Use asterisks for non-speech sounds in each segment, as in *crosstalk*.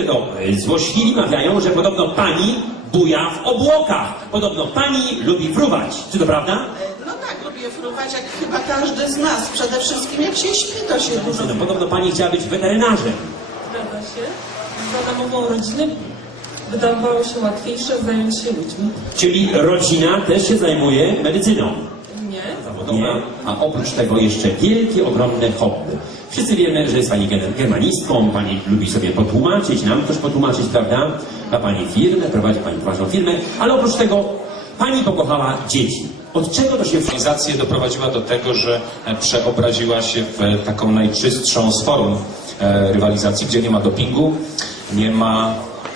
Y, złośliwi mawiają, że podobno pani buja w obłokach. Podobno pani lubi fruwać. Czy to prawda? No tak, lubię fruwać jak chyba każdy z nas. Przede wszystkim jak się śpi, to się dużo No, podobno pani chciała być weterynarzem. Zgadza się. Za namową rodziny wydawało się łatwiejsze zająć się ludźmi. Czyli rodzina też się zajmuje medycyną. Nie. Nie. A oprócz tego jeszcze wielkie, ogromne hobby. Wszyscy wiemy, że jest pani germanistką, pani lubi sobie potłumaczyć, nam też potłumaczyć, prawda? Ma pani firmę, prowadzi pani poważną firmę, ale oprócz tego pani pokochała dzieci. Od czego to się Rywalizację doprowadziła do tego, że e, przeobraziła się w taką najczystszą z e, rywalizacji, gdzie nie ma dopingu, nie ma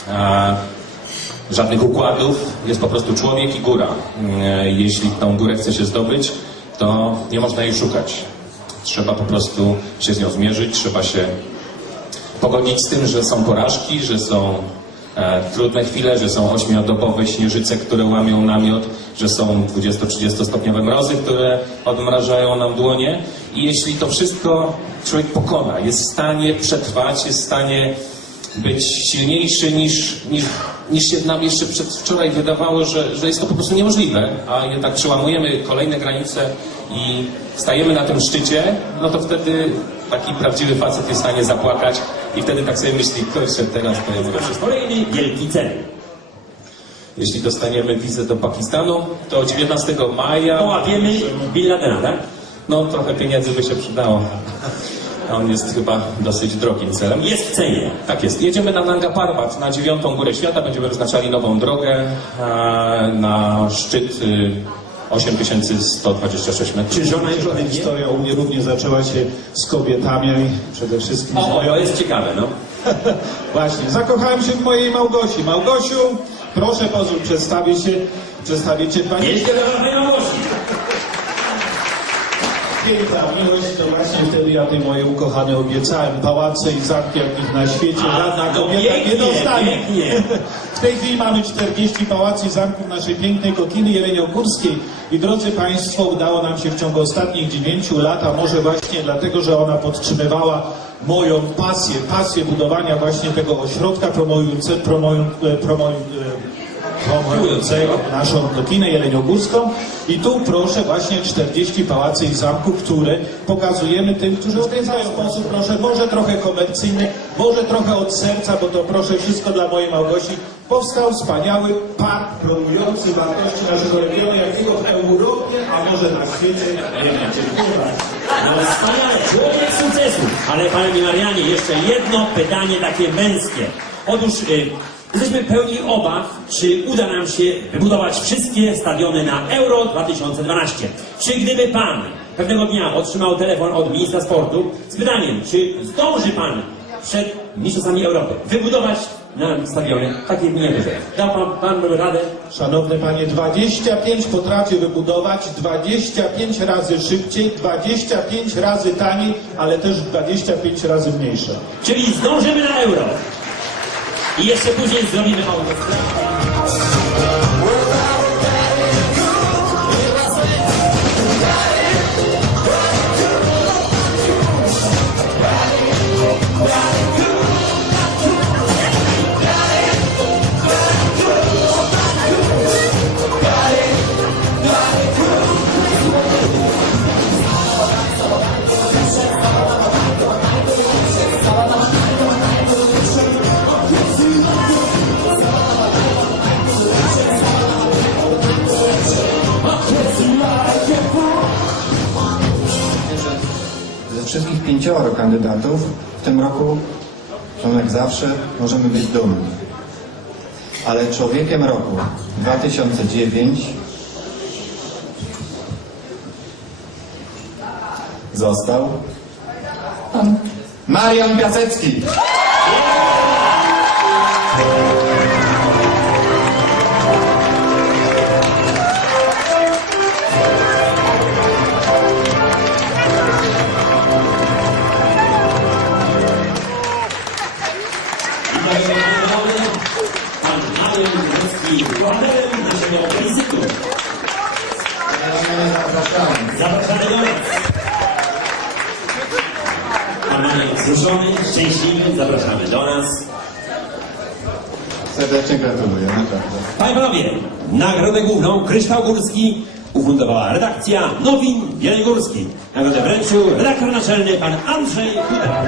e, żadnych układów, jest po prostu człowiek i góra. E, jeśli tą górę chce się zdobyć, to nie można jej szukać. Trzeba po prostu się z nią zmierzyć, trzeba się pogodzić z tym, że są porażki, że są e, trudne chwile, że są ośmiodobowe śnieżyce, które łamią namiot, że są 20-30 stopniowe mrozy, które odmrażają nam dłonie. I jeśli to wszystko człowiek pokona, jest w stanie przetrwać, jest w stanie być silniejszy niż, niż, niż się nam jeszcze przedwczoraj wydawało, że, że jest to po prostu niemożliwe, a jednak przełamujemy kolejne granice i stajemy na tym szczycie, no to wtedy taki prawdziwy facet jest w stanie zapłakać i wtedy tak sobie myśli, kurczę, teraz to jest kolejny wielki cel. Jeśli dostaniemy wizę do Pakistanu, to 19 maja... Połapiemy Bin Ladena, tak? No, trochę pieniędzy by się przydało. On jest chyba dosyć drogim celem. Jest w cenie. Tak jest. Jedziemy na Nanga Parbat, na dziewiątą górę świata. Będziemy wyznaczali nową drogę e, na szczyt y, 8126 metrów. Czy żona o tym wie? historia u mnie również zaczęła się z kobietami, przede wszystkim O, moją... to jest ciekawe, no. *laughs* Właśnie, zakochałem się w mojej Małgosi. Małgosiu, proszę pozwól przedstawić się, przedstawić się Pani. Wielkie. Piękna miłość, to właśnie wtedy ja tej mojej ukochanej obiecałem pałace i zamki, jakich na świecie A, żadna kobieta nie dostanie. pięknie. *laughs* W tej chwili mamy 40 pałacy i zamków naszej pięknej Kokiny Jeleniogórskiej i drodzy Państwo, udało nam się w ciągu ostatnich 9 lat, a może właśnie dlatego, że ona podtrzymywała moją pasję, pasję budowania właśnie tego ośrodka promujące, promują, e, promującego naszą Kokinę Jeleniogórską i tu proszę właśnie 40 pałacy i zamków, które pokazujemy tym, którzy odwiedzają sposób proszę może trochę komercyjny, może trochę od serca, bo to proszę wszystko dla mojej Małgosi. Powstał wspaniały park promujący wartości naszego regionu, jakiego w Europie, a może na świecie nie będzie. Dziękuję bardzo. Wspaniale, człowiek sukcesu. Ale Panie Marianie, jeszcze jedno pytanie takie męskie. Otóż y, jesteśmy pełni obaw, czy uda nam się wybudować wszystkie stadiony na Euro 2012. Czy gdyby Pan pewnego dnia otrzymał telefon od ministra sportu z pytaniem, czy zdąży Pan przed mistrzostwami Europy wybudować na stadionie takie w miniaturze? Dał Pan, pan radę? Szanowny Panie, 25 potrafię wybudować, 25 razy szybciej, 25 razy taniej, ale też 25 razy mniejsze. Czyli zdążymy na Euro. 也是不仅是哲理最高的东西 Ze wszystkich pięcioro kandydatów w tym roku, są jak zawsze, możemy być dumni. Ale człowiekiem roku 2009 został Marian Piasecki. Górski, bohaterem naszego wizytu. Zapraszamy do nas. Pan Marian wzruszony, szczęśliwy, zapraszamy do nas. Serdecznie gratuluję, naprawdę. Panie i panowie, nagrodę główną Kryształ Górski ufundowała redakcja Nowin Jeleniogórski. Nagrodę wręczył redaktor naczelny pan Andrzej Kuda.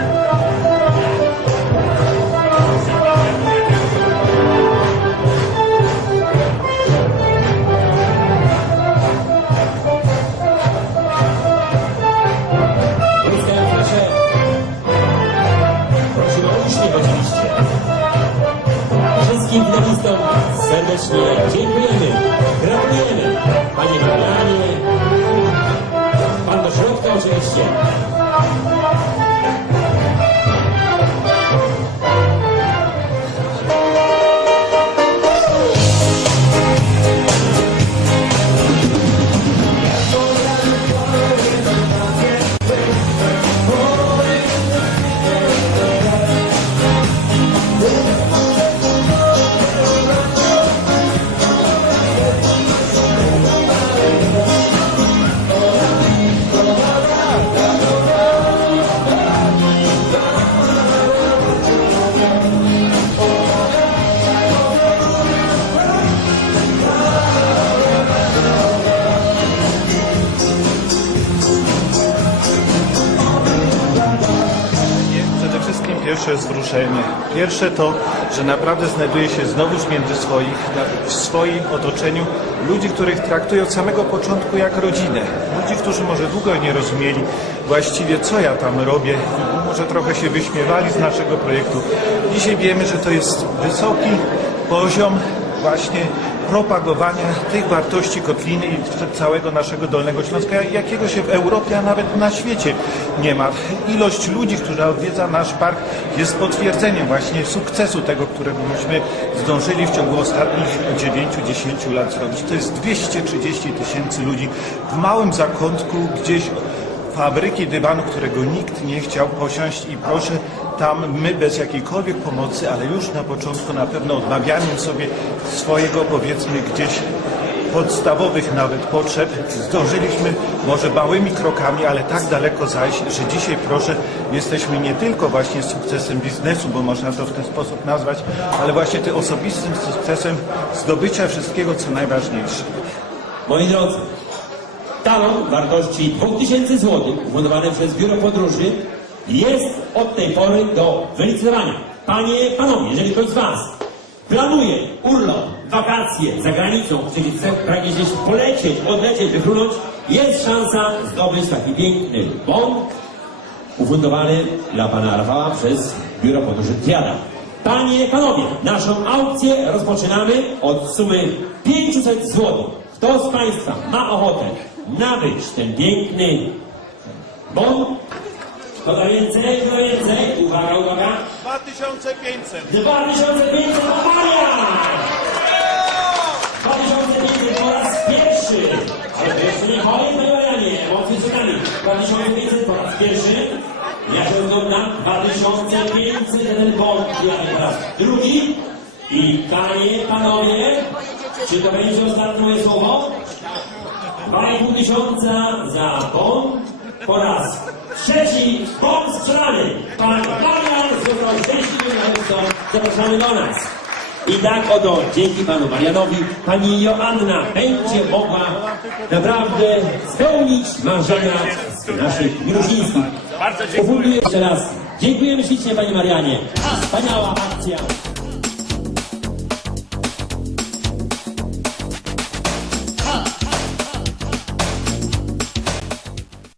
Wzruszenie. Pierwsze to, że naprawdę znajduje się znowuż między swoich, w swoim otoczeniu ludzi, których traktuję od samego początku jak rodzinę. Ludzi, którzy może długo nie rozumieli właściwie, co ja tam robię może trochę się wyśmiewali z naszego projektu. Dzisiaj wiemy, że to jest wysoki poziom właśnie propagowania tych wartości Kotliny i całego naszego Dolnego Śląska, jakiego się w Europie, a nawet na świecie nie ma. Ilość ludzi, która odwiedza nasz park jest potwierdzeniem właśnie sukcesu tego, którego myśmy zdążyli w ciągu ostatnich 9-10 lat zrobić. To jest 230 tysięcy ludzi w małym zakątku gdzieś fabryki dywanu, którego nikt nie chciał posiąść i proszę tam my bez jakiejkolwiek pomocy, ale już na początku na pewno odmawianiem sobie swojego powiedzmy gdzieś podstawowych nawet potrzeb zdążyliśmy może małymi krokami, ale tak daleko zajść, że dzisiaj proszę jesteśmy nie tylko właśnie sukcesem biznesu, bo można to w ten sposób nazwać, ale właśnie tym osobistym sukcesem zdobycia wszystkiego co najważniejsze. Moi drodzy, talon wartości 2000 zł ufundowany przez Biuro Podróży jest od tej pory do wylicytowania. Panie, panowie, jeżeli ktoś z Was planuje urlop, wakacje za granicą, czyli chce pragnie gdzieś polecieć, odlecieć, wyfrunąć, jest szansa zdobyć taki piękny bon ufundowany dla pana Rafała przez Biuro Podróży Triada. Panie, panowie, naszą aukcję rozpoczynamy od sumy 500 zł. Kto z Państwa ma ochotę nabyć ten piękny bon? Kto da więcej? Kto da więcej? Uwaga, uwaga. 2500! 2500 Maria! 2500 po raz pierwszy! Ale to jeszcze nie chodzi, panie Marianie, emocje czekamy. 2500 po raz pierwszy. Ja się zgodzam, 2500 ten bąk, ja po raz drugi. I panie, panowie, czy to będzie ostatnie moje słowo? 2,5 tysiąca za bon po raz trzeci bon sprzedany. Pan Marian został szczęśliwym nabywcą. Zapraszamy do nas. I tak oto dzięki panu Marianowi pani Joanna będzie mogła naprawdę spełnić marzenia naszych miłośników. Ufunduję jeszcze raz. Dziękujemy ślicznie panie Marianie. Wspaniała akcja.